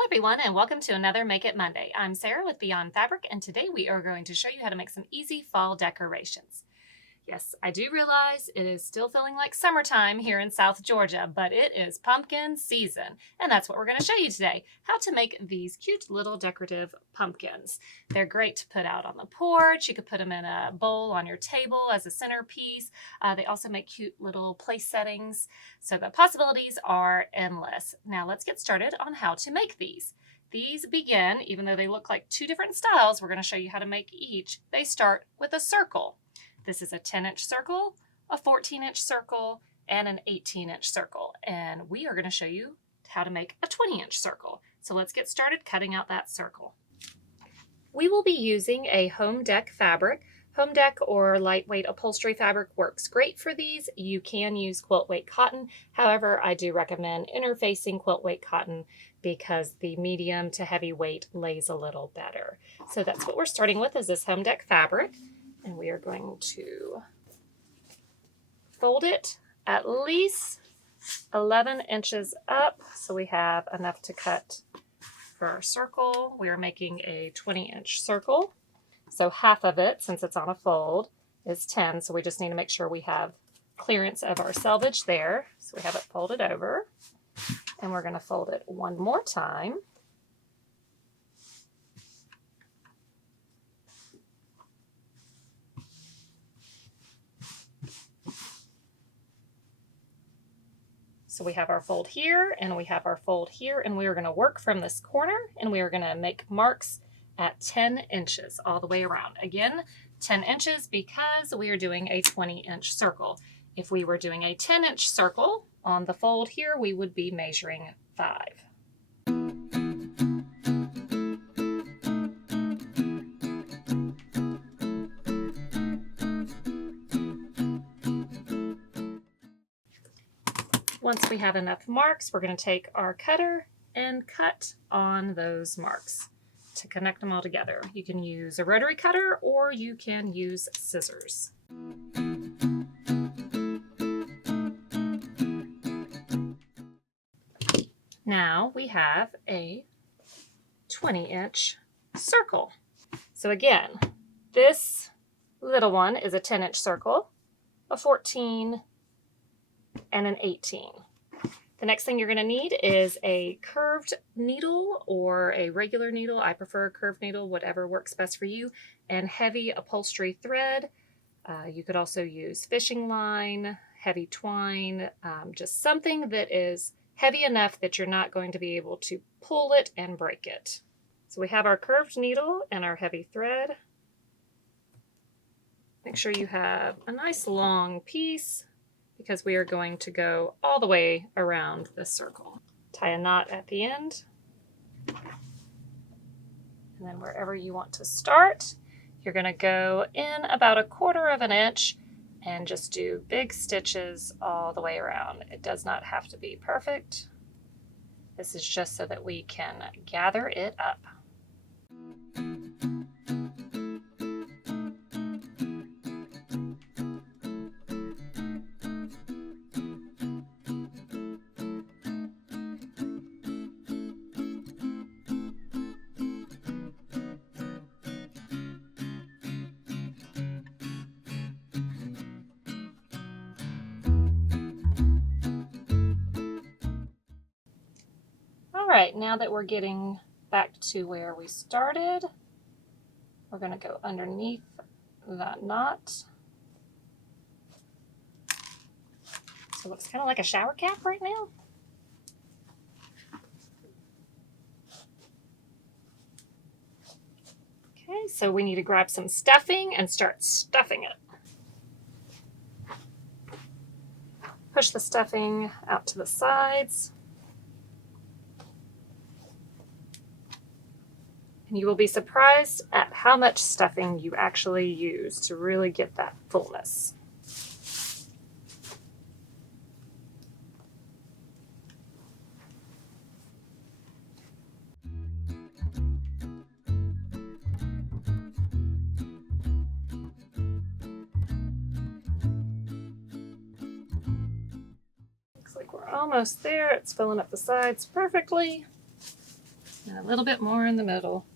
Hello everyone and welcome to another Make It Monday. I'm Sarah with Beyond Fabric and today we are going to show you how to make some easy fall decorations. Yes, I do realize it is still feeling like summertime here in South Georgia, but it is pumpkin season. And that's what we're going to show you today, how to make these cute little decorative pumpkins. They're great to put out on the porch. You could put them in a bowl on your table as a centerpiece. They also make cute little place settings. So the possibilities are endless. Now let's get started on how to make these. These begin, even though they look like two different styles, we're going to show you how to make each. They start with a circle. This is a 10-inch circle, a 14-inch circle, and an 18-inch circle. And we are going to show you how to make a 20-inch circle. So let's get started cutting out that circle. We will be using a home deck fabric. Home deck or lightweight upholstery fabric works great for these. You can use quilt weight cotton. However, I do recommend interfacing quilt weight cotton because the medium to heavy weight lays a little better. So that's what we're starting with, is this home deck fabric. And we are going to fold it at least 11 inches up so we have enough to cut for our circle. We are making a 20-inch circle. So half of it, since it's on a fold, is 10. So we just need to make sure we have clearance of our selvage there. So we have it folded over. And we're going to fold it one more time. So we have our fold here and we have our fold here, and we are going to work from this corner and we are going to make marks at 10 inches all the way around. Again, 10 inches because we are doing a 20-inch circle. If we were doing a 10-inch circle on the fold here, we would be measuring 5. Once we have enough marks, we're going to take our cutter and cut on those marks to connect them all together. You can use a rotary cutter or you can use scissors. Now we have a 20-inch circle. So again, this little one is a 10-inch circle, a 14, and an 18. The next thing you're going to need is a curved needle or a regular needle. I prefer a curved needle, whatever works best for you, and heavy upholstery thread. You could also use fishing line, heavy twine, just something that is heavy enough that you're not going to be able to pull it and break it. So we have our curved needle and our heavy thread. Make sure you have a nice long piece, because we are going to go all the way around the circle. Tie a knot at the end. And then wherever you want to start, you're going to go in about 1/4 inch and just do big stitches all the way around. It does not have to be perfect. This is just so that we can gather it up. All right, now that we're getting back to where we started, we're going to go underneath that knot. So it looks kind of like a shower cap right now. Okay, so we need to grab some stuffing and start stuffing it. Push the stuffing out to the sides. And you will be surprised at how much stuffing you actually use to really get that fullness. Looks like we're almost there. It's filling up the sides perfectly. and a little bit more in the middle.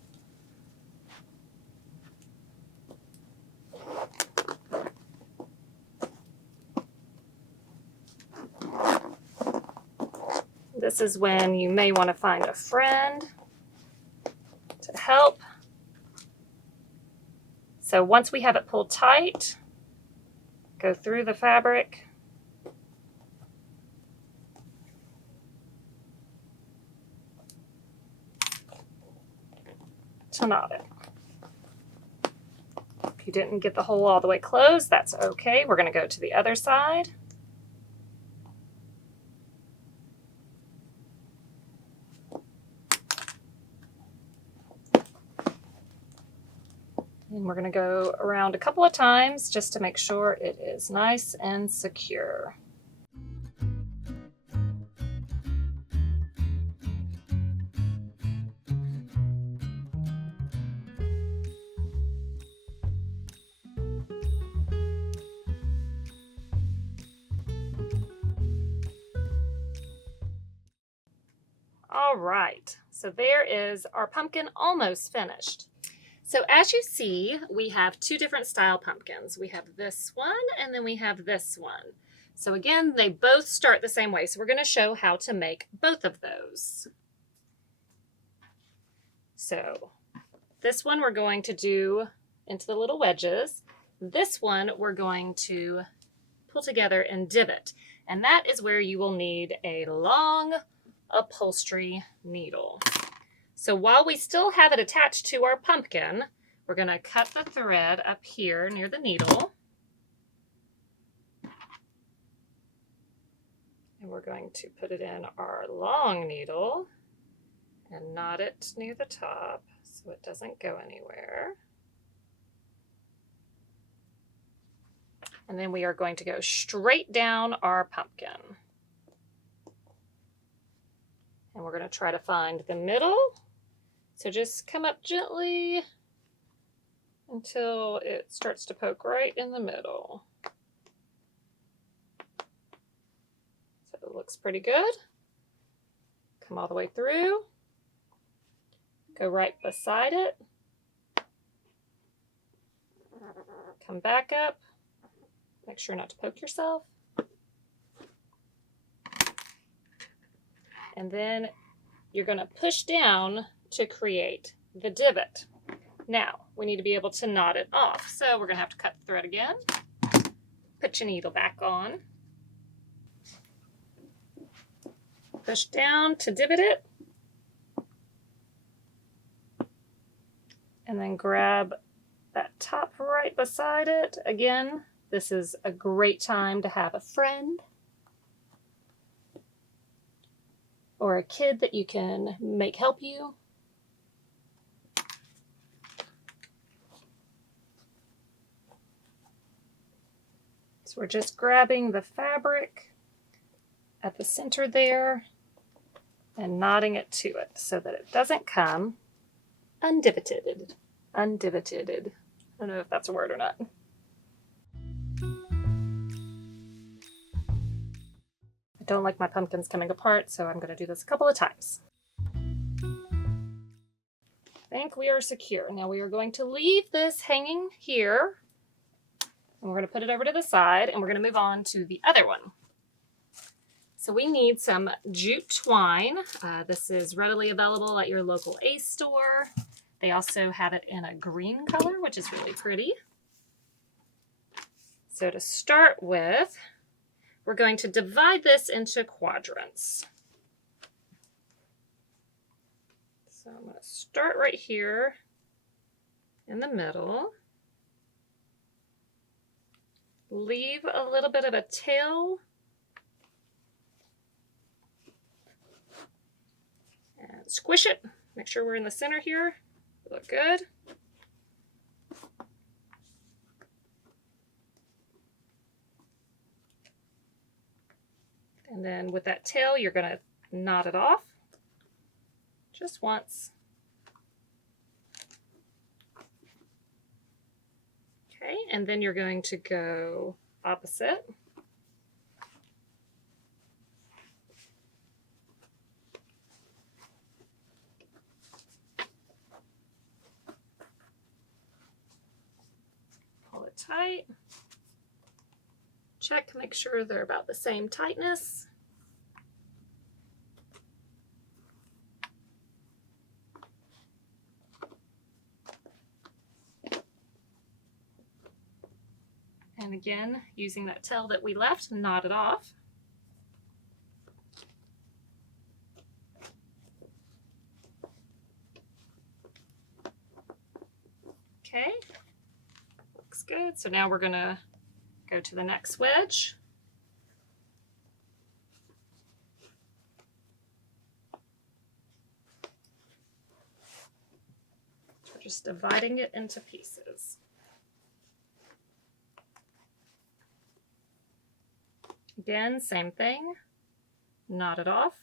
This is when you may want to find a friend to help. So once we have it pulled tight, go through the fabric. To knot it. If you didn't get the hole all the way closed, that's okay. We're going to go to the other side. And we're going to go around a couple of times just to make sure it is nice and secure. All right, so there is our pumpkin almost finished. So as you see, we have two different style pumpkins. We have this one and then we have this one. So again, they both start the same way. So we're going to show how to make both of those. So this one we're going to do into the little wedges. This one we're going to pull together and divot. And that is where you will need a long upholstery needle. So while we still have it attached to our pumpkin, we're going to cut the thread up here near the needle. And we're going to put it in our long needle and knot it near the top so it doesn't go anywhere. And then we are going to go straight down our pumpkin. And we're going to try to find the middle. So just come up gently until it starts to poke right in the middle. So it looks pretty good. Come all the way through. Go right beside it. Come back up. Make sure not to poke yourself. And then you're going to push down to create the divot. Now, we need to be able to knot it off. So we're going to have to cut the thread again. Put your needle back on. Push down to divot it. And then grab that top right beside it. Again, this is a great time to have a friend or a kid that you can make help you. So we're just grabbing the fabric at the center there and knotting it to it so that it doesn't come undivoted. Undivoted. I don't know if that's a word or not. I don't like my pumpkins coming apart, so I'm going to do this a couple of times. I think we are secure. Now we are going to leave this hanging here, and we're going to put it over to the side, and we're going to move on to the other one. So we need some jute twine. This is readily available at your local Ace store. They also have it in a green color, which is really pretty. So to start with, we're going to divide this into quadrants. So I'm going to start right here in the middle. Leave a little bit of a tail. And squish it. Make sure we're in the center here. Look good. And then with that tail, you're going to knot it off just once. Okay, and then you're going to go opposite. it tight. Check, make sure they're about the same tightness. And again, using that tail that we left, knot it off. Okay, looks good. So now we're gonna go to the next wedge. We're just dividing it into pieces. Again, same thing, knot it off.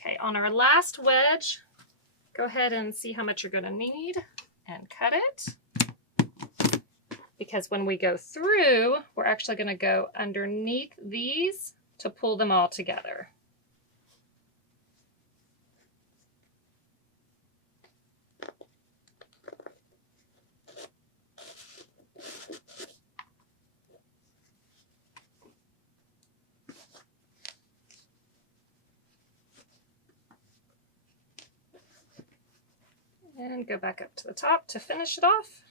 Okay, on our last wedge, go ahead and see how much you're going to need and cut it. Because when we go through, we're actually going to go underneath these to pull them all together. And go back up to the top to finish it off.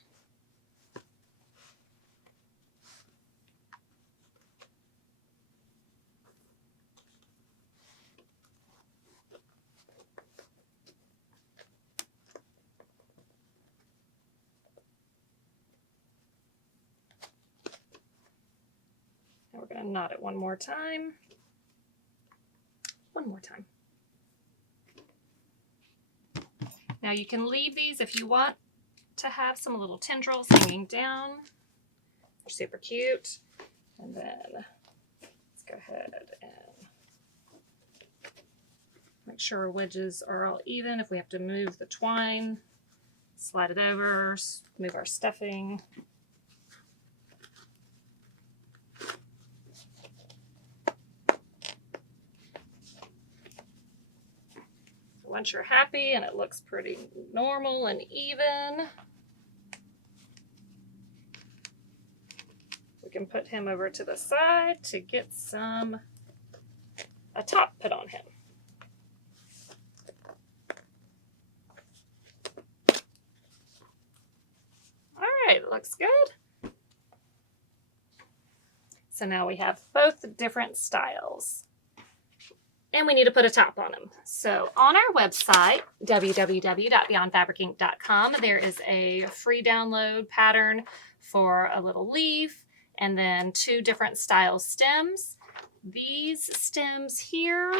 Now we're going to knot it one more time. One more time. Now you can leave these if you want to have some little tendrils hanging down. They're super cute. And then let's go ahead and make sure our wedges are all even. If we have to move the twine, slide it over, move our stuffing. Once you're happy and it looks pretty normal and even, we can put him over to the side to get a top put on him. All right, looks good. So now we have both different styles. And we need to put a top on them. So on our website, www.beyondfabricinc.com, there is a free download pattern for a little leaf and then 2 different style stems. These stems here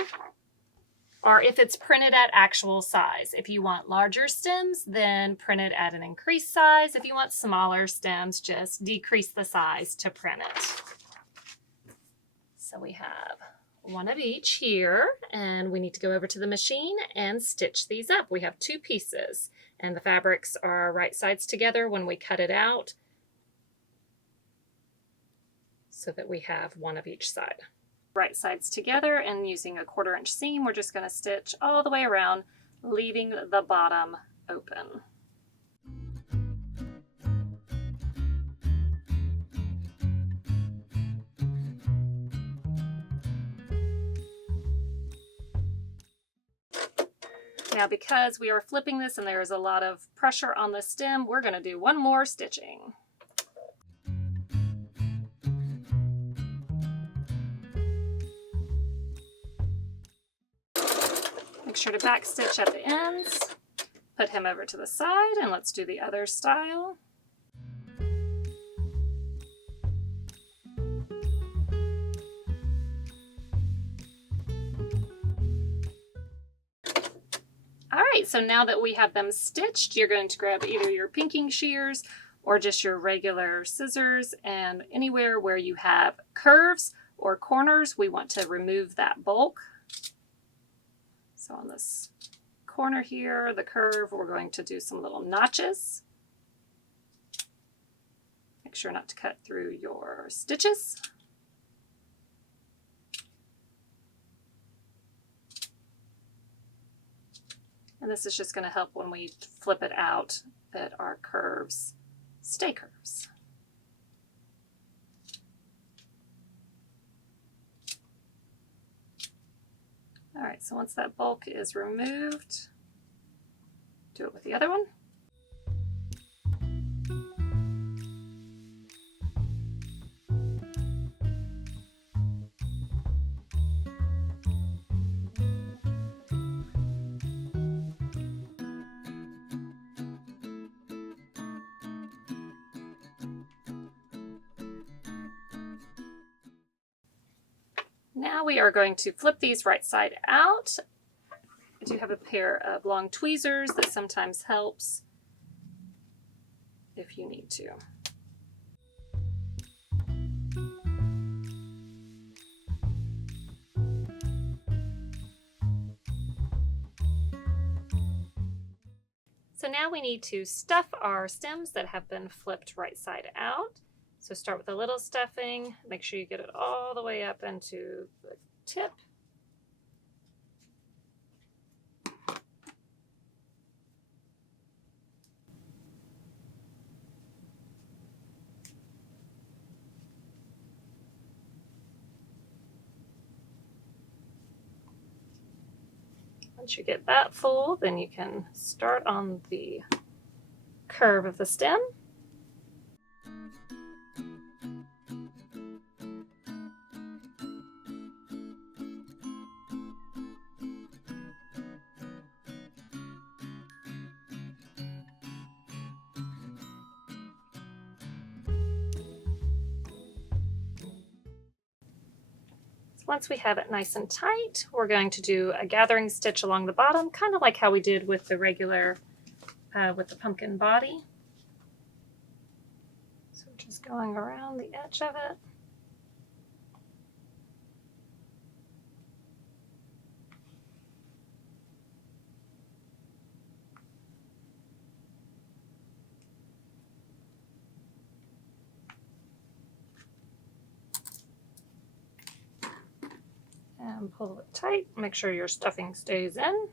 are if it's printed at actual size. If you want larger stems, then print it at an increased size. If you want smaller stems, just decrease the size to print it. So we have one of each here, and we need to go over to the machine and stitch these up. We have 2 pieces, and the fabrics are right sides together when we cut it out so that we have one of each side. Right sides together, and using a 1/4 inch seam, we're just going to stitch all the way around, leaving the bottom open. Now, because we are flipping this and there is a lot of pressure on the stem, we're going to do one more stitching. Make sure to back stitch at the ends. Put him over to the side, and let's do the other style. Alright, so now that we have them stitched, you're going to grab either your pinking shears or just your regular scissors, and anywhere where you have curves or corners, we want to remove that bulk. So on this corner here, the curve, we're going to do some little notches. Make sure not to cut through your stitches. And this is just going to help when we flip it out that our curves stay curves. All right, so once that bulk is removed, do it with the other one. Now we are going to flip these right side out. I do have a pair of long tweezers that sometimes helps if you need to. So now we need to stuff our stems that have been flipped right side out. So start with a little stuffing, make sure you get it all the way up into the tip. Once you get that full, then you can start on the curve of the stem. Once we have it nice and tight, we're going to do a gathering stitch along the bottom, kind of like how we did with the regular, with the pumpkin body. So just going around the edge of it. And pull it tight, make sure your stuffing stays in.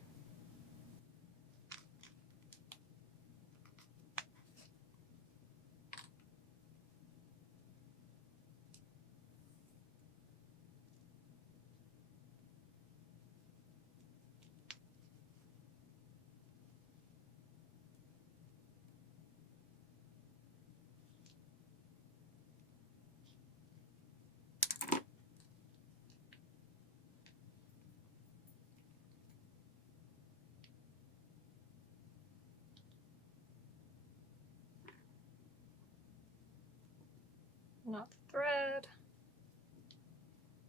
Knot the thread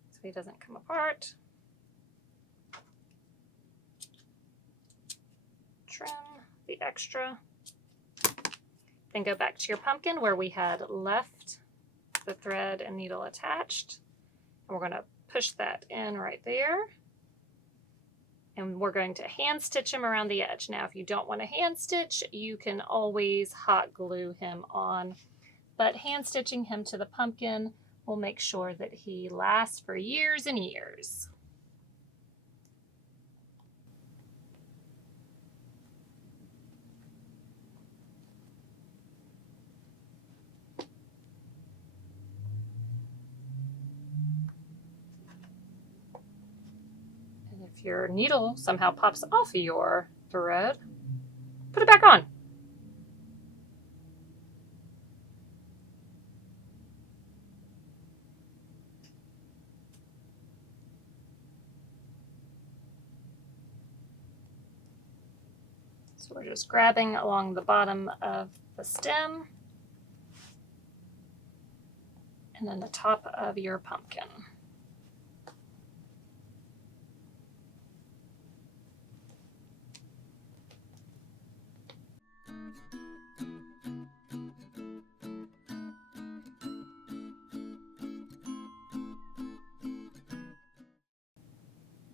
so he doesn't come apart. Trim the extra. Then go back to your pumpkin where we had left the thread and needle attached. And we're going to push that in right there. And we're going to hand stitch him around the edge. Now, if you don't want to hand stitch, you can always hot glue him on. But hand stitching him to the pumpkin will make sure that he lasts for years and years. And if your needle somehow pops off of your thread, put it back on. So we're just grabbing along the bottom of the stem and then the top of your pumpkin.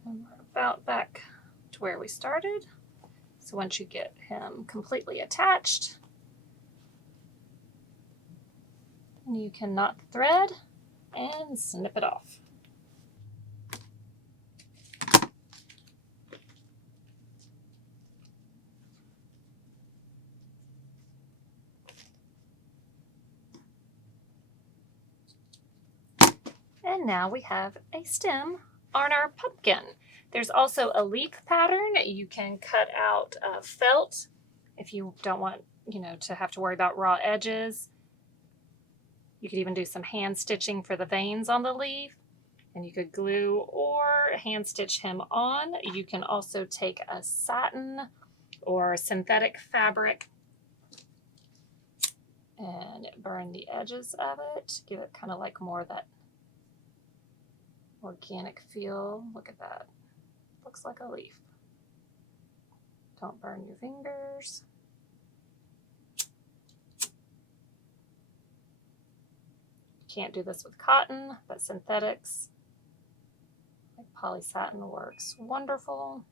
And we're about back to where we started. So once you get him completely attached, And you can knot the thread and snip it off. And now we have a stem on our pumpkin. There's also a leaf pattern. You can cut out felt if you don't want, to have to worry about raw edges. You could even do some hand stitching for the veins on the leaf, and you could glue or hand stitch him on. You can also take a satin or synthetic fabric and burn the edges of it, give it kind of like more of that organic feel. Look at that. Looks like a leaf. Don't burn your fingers. Can't do this with cotton, but synthetics like poly satin works wonderful.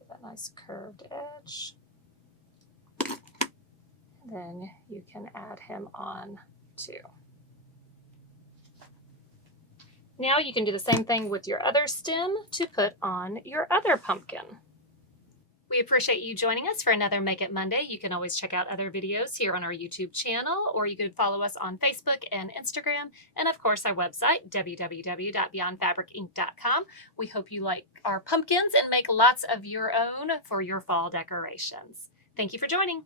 Get that nice curved edge. And then you can add him on too. Now you can do the same thing with your other stem to put on your other pumpkin. We appreciate you joining us for another Make It Monday. You can always check out other videos here on our YouTube channel, or you could follow us on Facebook and Instagram, and of course our website, www.beyondfabricinc.com. We hope you like our pumpkins and make lots of your own for your fall decorations. Thank you for joining.